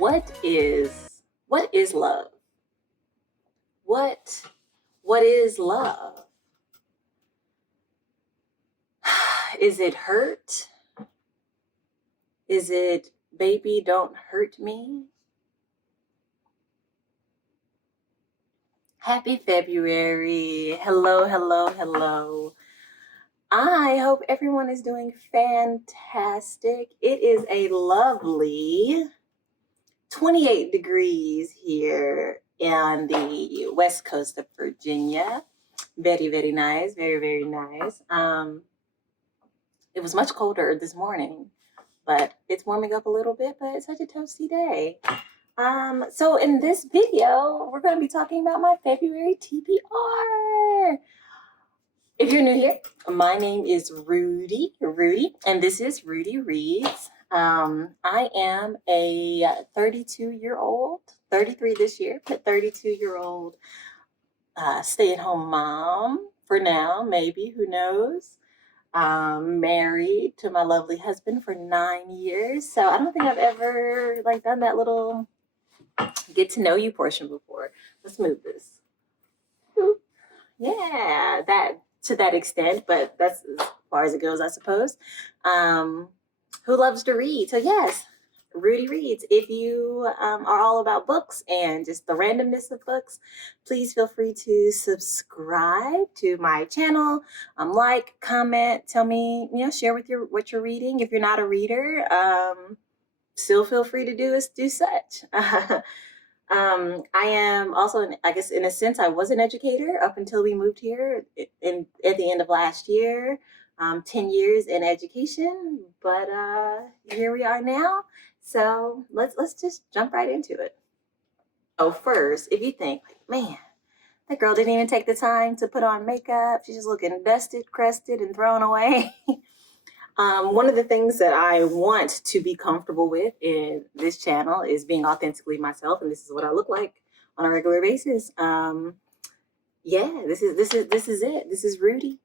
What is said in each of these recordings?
What is love? What is love? Is it hurt? Is it baby don't hurt me? Happy February. Hello, hello, hello. I hope everyone is doing fantastic. It is a lovely 28 degrees here on the west coast of Virginia. Very, very nice. Very, very nice. It was much colder this morning, but it's warming up a little bit, but it's such a toasty day. So in this video, we're going to be talking about my February TBR. If you're new here, my name is Rudy, and this is Rudy Reads. I am a 32-year-old, 33 this year, but 32-year-old stay-at-home mom for now, maybe, who knows. Married to my lovely husband for 9 years. So I don't think I've ever done that little get to know you portion before. Let's move this. Yeah, that to that extent, but that's as far as it goes, I suppose. Who loves to read? So yes, Rudy Reads. If you are all about books and just the randomness of books, please feel free to subscribe to my channel. Like, comment, tell me, share with what you're reading. If you're not a reader, still feel free to do such. I am also, I guess, in a sense, I was an educator up until we moved here at the end of last year. 10 years in education, but here we are now. So let's just jump right into it. So first, if you think, man, that girl didn't even take the time to put on makeup, she's just looking dusted, crusted, and thrown away. One of the things that I want to be comfortable with in this channel is being authentically myself, and this is what I look like on a regular basis. Yeah, this is it. This is Rudy.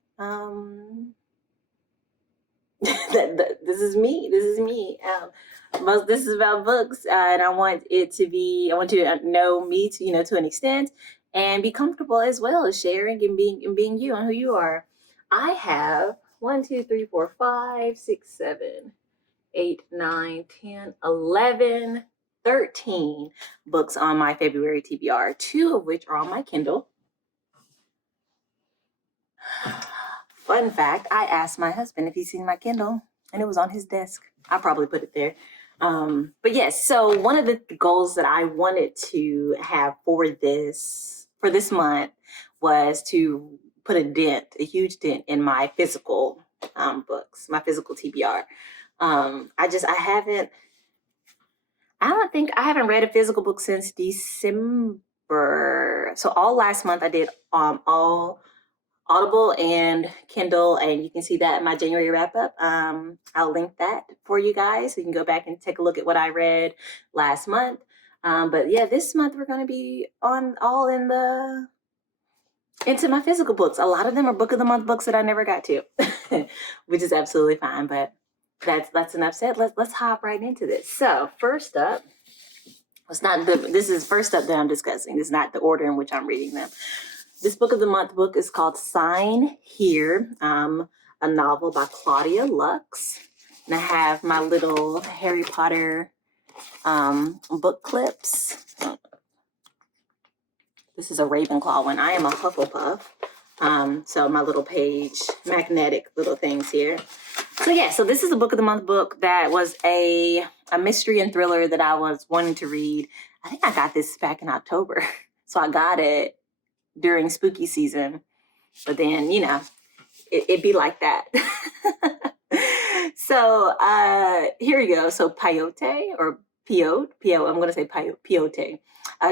This is me. This is about books, and I want you to know me to an extent, and be comfortable as well as sharing and being you and who you are. I have 1, 2, 3, 4, 5, 6, 7, 8, 9, 10, 11, 13 books on my February TBR, 2 of which are on my Kindle. Fun fact, I asked my husband if he's seen my Kindle, and it was on his desk. I probably put it there. But yes, so one of the goals that I wanted to have for this month was to put a huge dent in my physical books, my physical TBR. I haven't read a physical book since December. So all last month I did all Audible and Kindle, and you can see that in my January wrap up. I'll link that for you guys so you can go back and take a look at what I read last month. But yeah, this month we're going to be into my physical books. A lot of them are book of the month books that I never got to, which is absolutely fine. But that's enough said. Let's hop right into this. So first up, this is first up that I'm discussing. This is not the order in which I'm reading them. This book of the month book is called Sign Here, a novel by Claudia Lux. And I have my little Harry Potter book clips. This is a Ravenclaw one. I am a Hufflepuff. So my little page, magnetic little things here. So yeah, so this is a book of the month book that was a mystery and thriller that I was wanting to read. I think I got this back in October. So I got it during spooky season, but then it be like that. So here we go. So Peyote or Peyote, I'm going to say Peyote.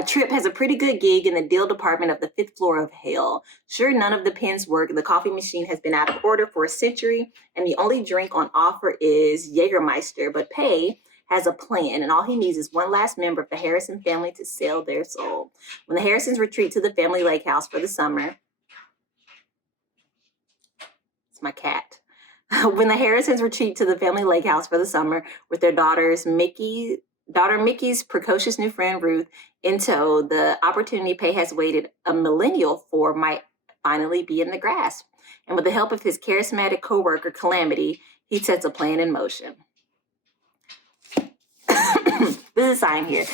Trip has a pretty good gig in the deal department of the 5th floor of hell. Sure, none of the pens work. The coffee machine has been out of order for a century, and the only drink on offer is Jägermeister. But Pei has a plan, and all he needs is one last member of the Harrison family to sell their soul. When the Harrisons retreat to the family lake house for the summer, it's my cat. When the Harrisons retreat to the family lake house for the summer with their daughters Mickey, Daughter Mickey's precocious new friend Ruth into the opportunity Pay has waited a millennial for might finally be in the grasp. And with the help of his charismatic co-worker Calamity, he sets a plan in motion. This is a sign here.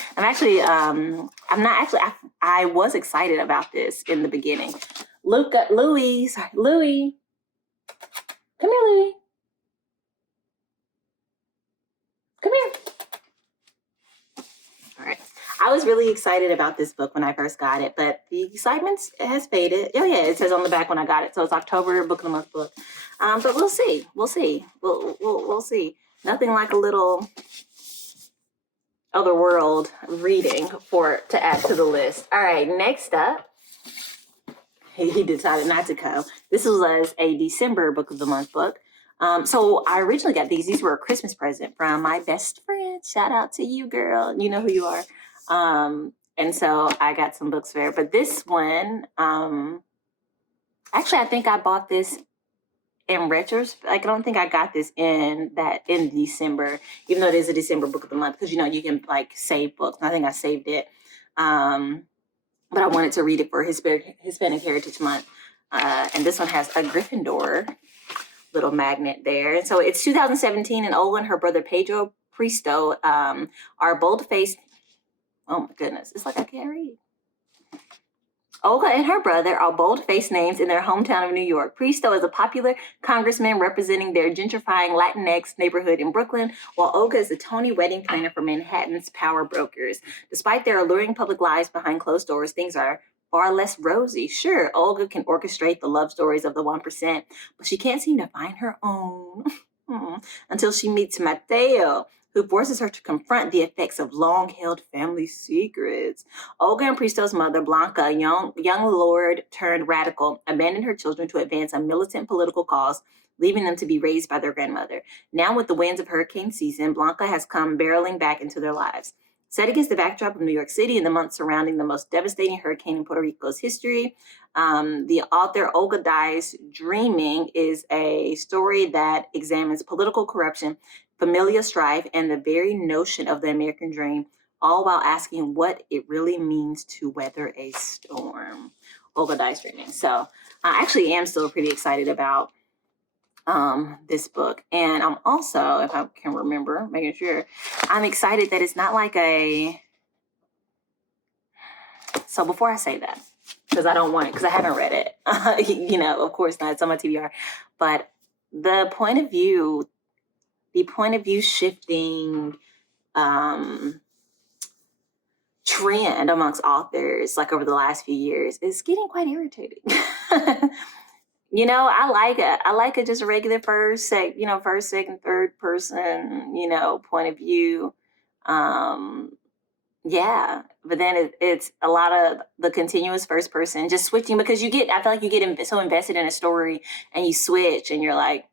I was excited about this in the beginning. Louis, come here, Louis. Come here. All right. I was really excited about this book when I first got it, but the excitement has faded. Oh yeah, it says on the back when I got it, so it's October Book of the Month book. But we'll see. We'll see. Nothing like a little other world reading to add to the list. All right, next up, he decided not to come. This was a December Book of the Month book. So I originally got these. These were a Christmas present from my best friend. Shout out to you, girl. You know who you are. And so I got some books there. But this one, actually, I think I bought this in retrospect. Like, I don't think I got this in December, even though it is a December Book of the Month, because you can like save books. I think I saved it. But I wanted to read it for Hispanic Heritage Month. And this one has a Gryffindor little magnet there. And so it's 2017, and Olga and her brother Pedro Pristo are bold-faced. Oh my goodness, it's like I can't read. Olga and her brother are bold-faced names in their hometown of New York. Pristo is a popular congressman representing their gentrifying Latinx neighborhood in Brooklyn, while Olga is a Tony wedding planner for Manhattan's power brokers. Despite their alluring public lives behind closed doors, things are far less rosy. Sure, Olga can orchestrate the love stories of the 1%, but she can't seem to find her own until she meets Mateo, who forces her to confront the effects of long-held family secrets. Olga and Pristo's mother, Blanca, a young lord turned radical, abandoned her children to advance a militant political cause, leaving them to be raised by their grandmother. Now, with the winds of hurricane season, Blanca has come barreling back into their lives. Set against the backdrop of New York City in the months surrounding the most devastating hurricane in Puerto Rico's history, the author Olga Dies Dreaming is a story that examines political corruption, familial strife, and the very notion of the American dream, all while asking what it really means to weather a storm. Olga Dies Dreaming. So I actually am still pretty excited about this book. And I'm also, if I can remember, making sure, I'm excited that it's not like so before I say that, because I don't want it, because I haven't read it, of course not, it's on my TBR, but the point of view shifting trend amongst authors, like over the last few years, is getting quite irritating. I like it just a regular first, second, third person, point of view. Yeah, but then it's a lot of the continuous first person, just switching, because I feel like you get so invested in a story and you switch and you're like,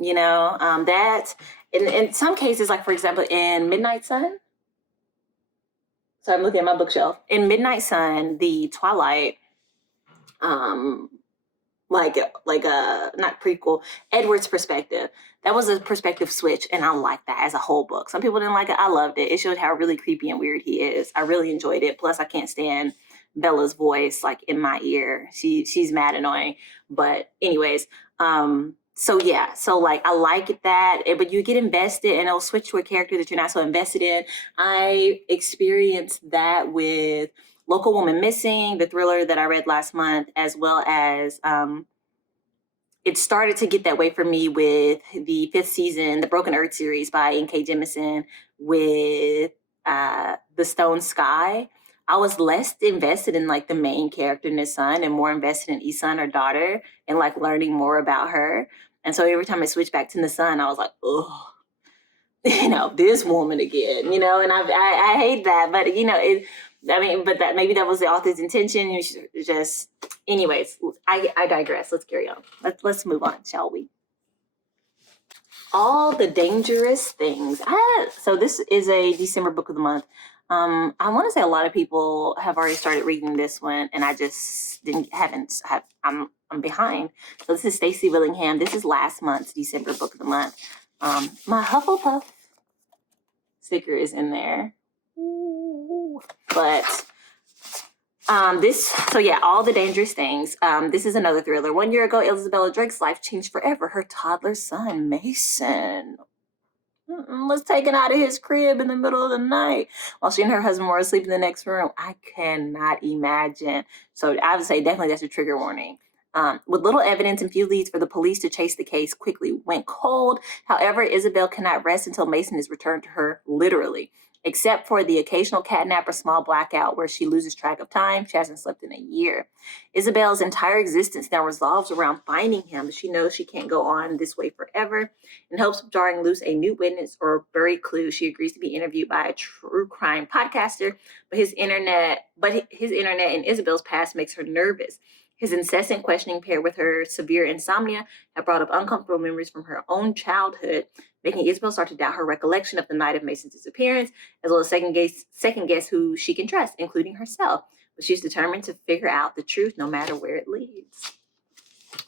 that in some cases, like for example, in Midnight Sun. So I'm looking at my bookshelf. In Midnight Sun, the Twilight, like a not prequel, Edward's perspective. That was a perspective switch, and I like that as a whole book. Some people didn't like it. I loved it. It showed how really creepy and weird he is. I really enjoyed it. Plus, I can't stand Bella's voice like in my ear. She's mad annoying. But anyways, so yeah, so like I like that, but you get invested and it'll switch to a character that you're not so invested in. I experienced that with Local Woman Missing, the thriller that I read last month, as well as it started to get that way for me with the 5th season, the Broken Earth series by N.K. Jemisin, with The Stone Sky. I was less invested in like the main character, Nisan, and more invested in Isan, her daughter, and like learning more about her. And so every time I switched back to Nisan, I was like, oh, this woman again, and I hate that, but but that maybe that was the author's intention. You should just, anyways, I digress. Let's carry on. Let's move on, shall we? All the Dangerous Things. So this is a December Book of the Month. I want to say a lot of people have already started reading this one, and I just I'm behind. So this is Stacey Willingham. This is last month's December Book of the Month. My Hufflepuff sticker is in there. Ooh. But all the dangerous things. This is another thriller. 1 year ago, Isabella Drake's life changed forever. Her toddler son, Mason, was taken out of his crib in the middle of the night while she and her husband were asleep in the next room. I cannot imagine. So I would say definitely that's a trigger warning. With little evidence and few leads for the police to chase the case quickly went cold. However, Isabel cannot rest until Mason is returned to her, literally. Except for the occasional catnap or small blackout where she loses track of time. She hasn't slept in a year. Isabel's entire existence now revolves around finding him. She knows she can't go on this way forever. In hopes of jarring loose a new witness or buried clue, she agrees to be interviewed by a true crime podcaster, but his internet and Isabel's past makes her nervous. His incessant questioning paired with her severe insomnia have brought up uncomfortable memories from her own childhood, making Isabel start to doubt her recollection of the night of Mason's disappearance, as well as second guess who she can trust, including herself. But she's determined to figure out the truth no matter where it leads.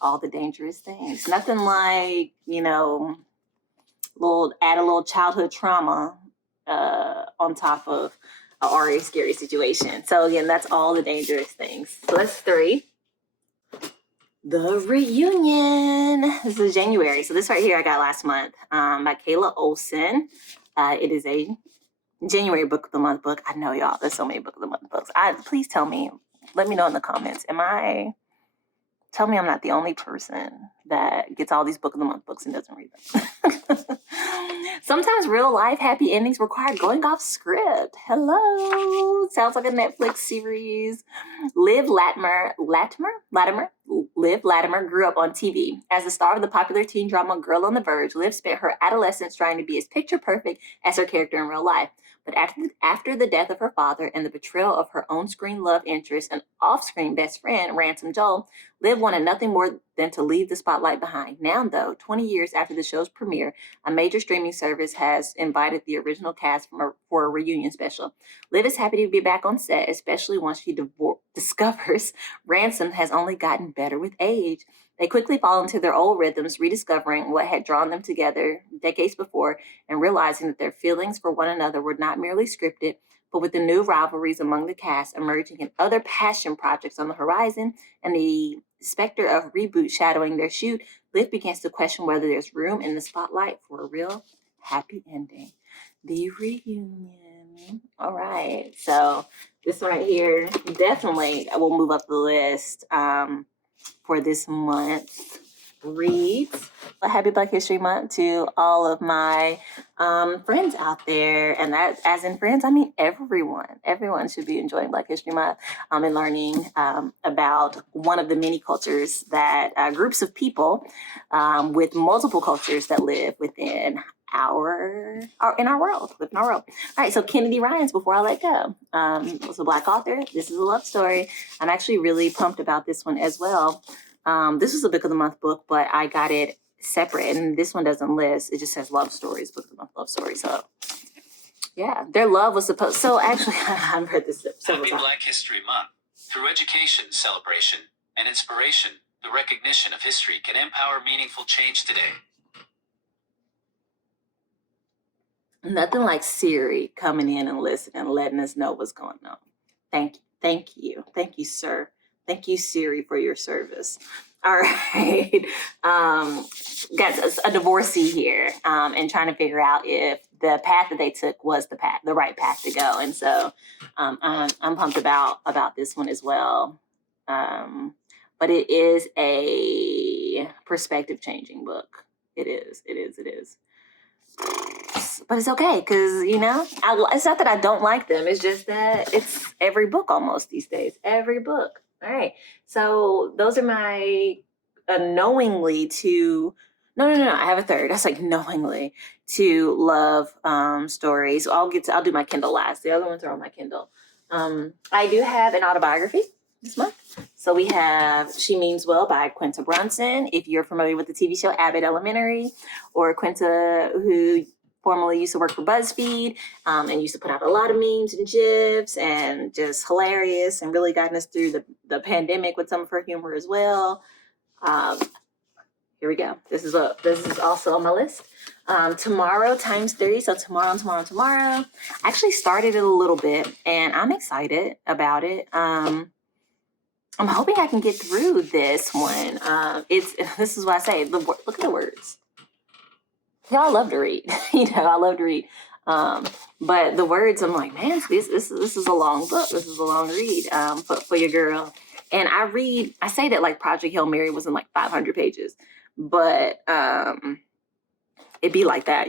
All the dangerous things. Nothing like, add a little childhood trauma on top of an already scary situation. So again, that's all the dangerous things. So that's 3. The Reunion. This is January. So this right here I got last month by Kayla Olson. It is a January book of the month book. I know y'all, there's so many book of the month books. Please tell me, let me know in the comments. Tell me I'm not the only person that gets all these book of the month books and doesn't read them. Sometimes real life happy endings require going off script. Hello. Sounds like a Netflix series. Liv Latimer grew up on TV. As the star of the popular teen drama Girl on the Verge, Liv spent her adolescence trying to be as picture perfect as her character in real life. But after the death of her father and the betrayal of her on-screen love interest and off-screen best friend, Ransom Joel, Liv wanted nothing more than to leave the spotlight behind. Now, though, 20 years after the show's premiere, a major streaming service has invited the original cast for a reunion special. Liv is happy to be back on set, especially once she discovers Ransom has only gotten better with age. They quickly fall into their old rhythms, rediscovering what had drawn them together decades before and realizing that their feelings for one another were not merely scripted, but with the new rivalries among the cast emerging and other passion projects on the horizon and the specter of reboot shadowing their shoot, Liv begins to question whether there's room in the spotlight for a real happy ending. The Reunion. All right. So this one right here definitely will move up the list for this month's reads. A happy Black History Month to all of my friends out there. And that, as in friends, I mean everyone. Everyone should be enjoying Black History Month and learning about one of the many cultures that groups of people with multiple cultures that live within our world. All right, so Kennedy Ryan's Before I Let Go. Was a Black author. This is a love story. I'm actually really pumped about this one as well. This was a book of the month book, but I got it separate, and this one doesn't list. It just says love stories, book of the month love story. So yeah, their love was supposed. So actually, I've heard this several times. Happy Black History Month. Through education, celebration, and inspiration, the recognition of history can empower meaningful change today. Nothing like Siri coming in and listening and letting us know what's going on. Thank you, sir. Thank you, Siri, for your service. All right. Got a divorcee here and trying to figure out if the path that they took was the right path to go. And so I'm pumped about this one as well. But it is a perspective changing book. It is. But it's okay because, it's not that I don't like them. It's just that it's every book almost these days. Every book. All right. So those are my knowingly to... No. I have a third. That's like knowingly to love stories. I'll do my Kindle last. The other ones are on my Kindle. I do have an autobiography this month. So we have She Means Well by Quinta Brunson. If you're familiar with the TV show Abbott Elementary, or Quinta, who formerly used to work for BuzzFeed and used to put out a lot of memes and GIFs and just hilarious and really gotten us through the pandemic with some of her humor as well. here we go. This is also on my list. Tomorrow times 3. So tomorrow. I actually started it a little bit, and I'm excited about it. I'm hoping I can get through this one. This is what I say. Look at the words. Y'all love to read. I love to read. But the words, I'm like, man, this is a long book. This is a long read for your girl. And I say that like Project Hail Mary was in like 500 pages, but it'd be like that.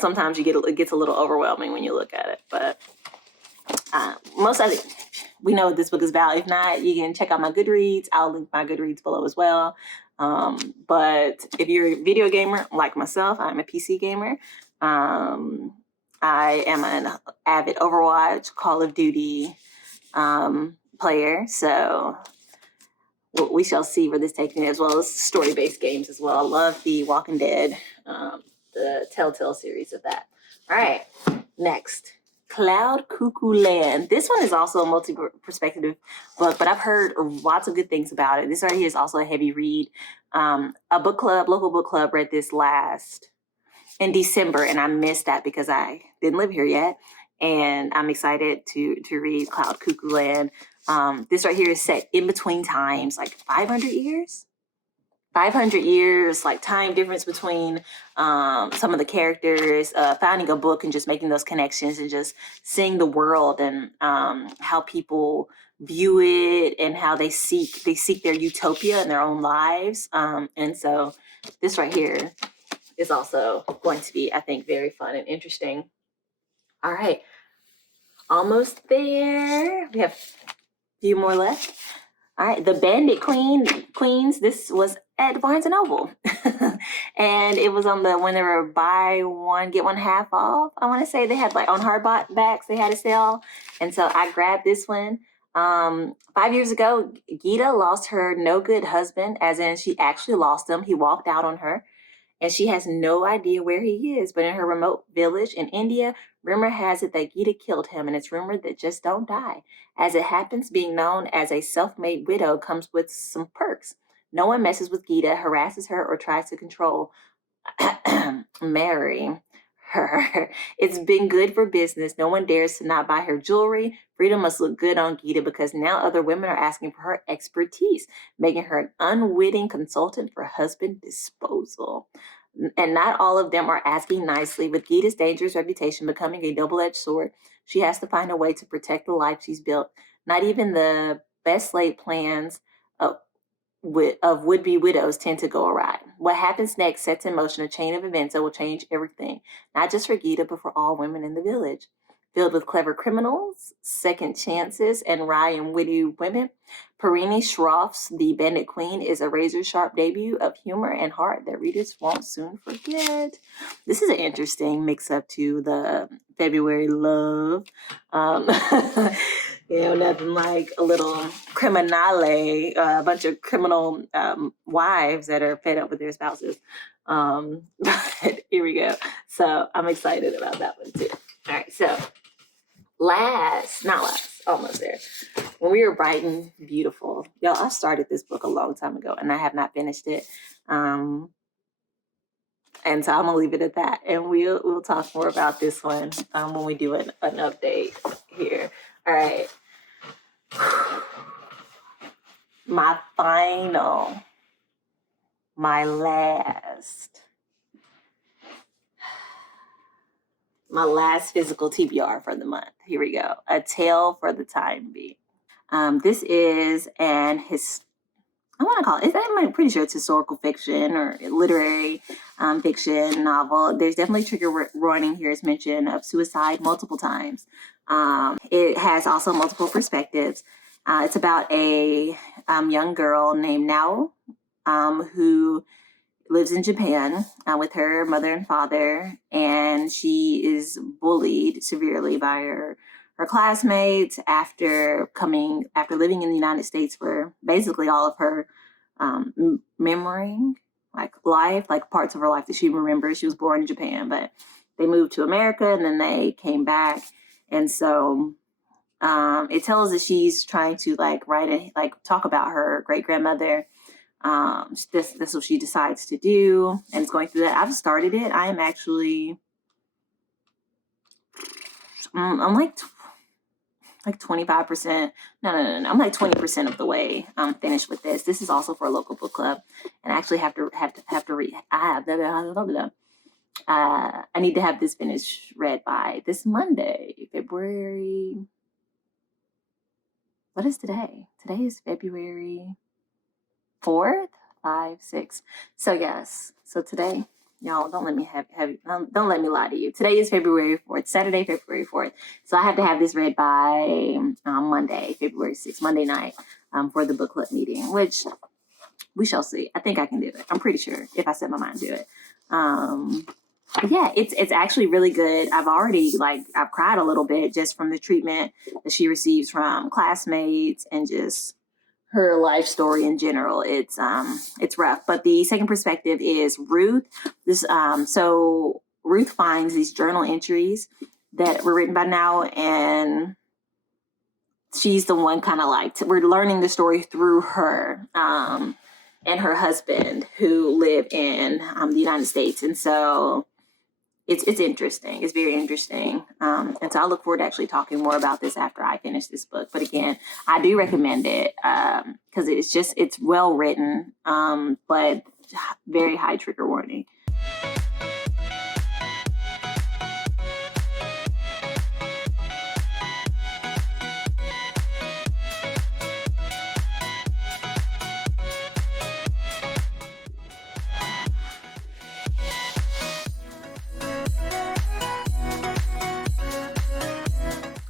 Sometimes it gets a little overwhelming when you look at it. But most of it, we know what this book is about. If not, you can check out my Goodreads. I'll link my Goodreads below as well. But if you're a video gamer like myself, I'm a PC gamer. I am an avid Overwatch, Call of Duty player. So we shall see where this takes me, as well as story-based games as well. I love the Walking Dead, the Telltale series of that. All right, next. Cloud Cuckoo Land. This one is also a multi-perspective book, but I've heard lots of good things about it. This right here is also a heavy read. A local book club read this in December, and I missed that because I didn't live here yet. And I'm excited to read Cloud Cuckoo Land. This right here is set in between times, like 500 years. 500 years, like time difference between some of the characters, finding a book and just making those connections and just seeing the world and how people view it and how they seek their utopia in their own lives. And so this right here is also going to be, I think, very fun and interesting. All right, almost there. We have a few more left. All right, The Bandit Queens. This was at Barnes and Noble, and it was on when they were buy one get one half off. I want to say they had like on hardbacks they had a sale, and so I grabbed this one. 5 years ago, Gita lost her no good husband, as in she actually lost him. He walked out on her, and she has no idea where he is. But in her remote village in India, rumor has it that Gita killed him, and it's rumored that just don't die. As it happens, being known as a self-made widow comes with some perks. No one messes with Gita, harasses her, or tries to control marry her. It's been good for business. No one dares to not buy her jewelry. Freedom must look good on Gita because now other women are asking for her expertise, making her an unwitting consultant for husband disposal. And not all of them are asking nicely. With Gita's dangerous reputation becoming a double-edged sword, she has to find a way to protect the life she's built. Not even the best laid plans of would-be widows tend to go awry. What happens next sets in motion a chain of events that will change everything, not just for Gita, but for all women in the village. Filled with clever criminals, second chances, and wry and witty women, Parini Shroff's The Bandit Queen is a razor-sharp debut of humor and heart that readers won't soon forget. This is an interesting mix-up to the February love. Nothing like a little criminale, a bunch of criminal wives that are fed up with their spouses. But here we go. So I'm excited about that one too. All right, so almost there. When we were bright and beautiful, y'all, I started this book a long time ago and I have not finished it. And so I'm gonna leave it at that, and we'll talk more about this one when we do an update here. All right. My last physical TBR for the month. Here we go. A Tale for the Time Being. This is I'm pretty sure it's historical fiction or literary fiction novel. There's definitely trigger warning here as mention of suicide multiple times. It has also multiple perspectives. It's about a young girl named Nao who lives in Japan with her mother and father, and she is bullied severely by her classmates after living in the United States for basically all of her memory, like life, like parts of her life that she remembers. She was born in Japan, but they moved to America and then they came back, and so it tells that she's trying to talk about her great grandmother This is what she decides to do, and it's going through that. I've started it. I am actually, I'm like 25%. No. I'm like 20% of the way finished with this. This is also for a local book club, and I actually have to read. I need to have this finished read by this Monday, February. What is today? Today is February 4th, 5, 6. So yes. So today, y'all, don't let me don't let me lie to you. Today is February 4th, Saturday, February 4th. So I have to have this read by Monday, February 6th, Monday night, for the book club meeting, which we shall see. I think I can do it. I'm pretty sure if I set my mind to it. Yeah, it's actually really good. I've cried a little bit just from the treatment that she receives from classmates and just her life story in general. It's rough. But the second perspective is Ruth. So Ruth finds these journal entries that were written by Now, and she's the one kind of we're learning the story through her and her husband, who live in the United States. And so it's interesting. It's very interesting. And so I look forward to actually talking more about this after I finish this book. But again, I do recommend it because it's well written, but very high trigger warning.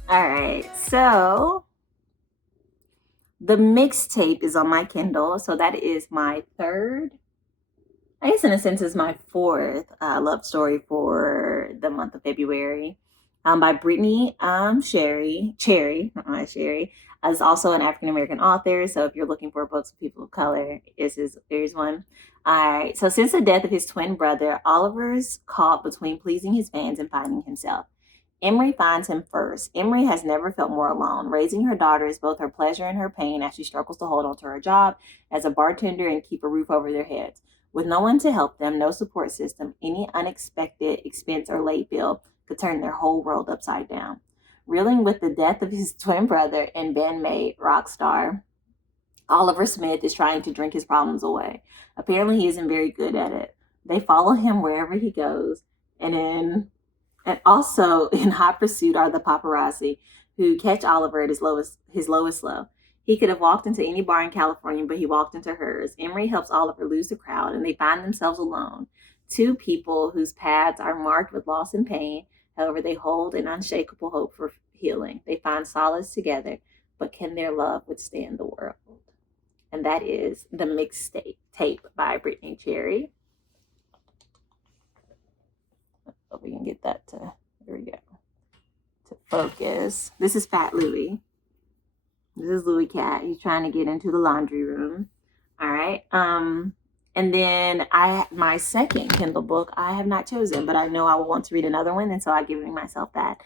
All right, so the mixtape is on my Kindle. So that is my third, I guess in a sense is my fourth love story for the month of February, by Brittany Cherry. Is also an African-American author. So if you're looking for books with people of color, there's one. All right, so since the death of his twin brother, Oliver's caught between pleasing his fans and finding himself. Emery finds him first. Emery has never felt more alone. Raising her daughter is both her pleasure and her pain as she struggles to hold on to her job as a bartender and keep a roof over their heads. With no one to help them, no support system, any unexpected expense or late bill could turn their whole world upside down. Reeling with the death of his twin brother and bandmate, rock star Oliver Smith is trying to drink his problems away. Apparently, he isn't very good at it. They follow him wherever he goes, and also in hot pursuit are the paparazzi, who catch Oliver at his lowest low. He could have walked into any bar in California, but he walked into hers. Emery helps Oliver lose the crowd, and they find themselves alone. Two people whose paths are marked with loss and pain. However, they hold an unshakable hope for healing. They find solace together, but can their love withstand the world? And that is the mixtape by Brittany Cherry. Hope we can get that to, there we go, to focus. This is Fat Louie. This is Louie Cat. He's trying to get into the laundry room. All right. And then my second Kindle book I have not chosen, but I know I will want to read another one, and so I'm giving myself that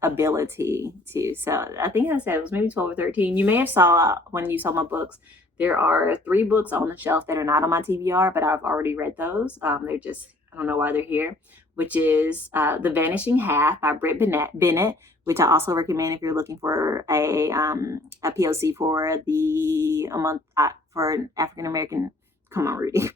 ability to. So I think I said it was maybe 12 or 13. You may have saw when you saw my books, there are 3 books on the shelf that are not on my TBR, but I've already read those. They're just, I don't know why they're here, which is The Vanishing Half by Britt Bennett, which I also recommend if you're looking for a POC for for an African American. Come on, Rudy.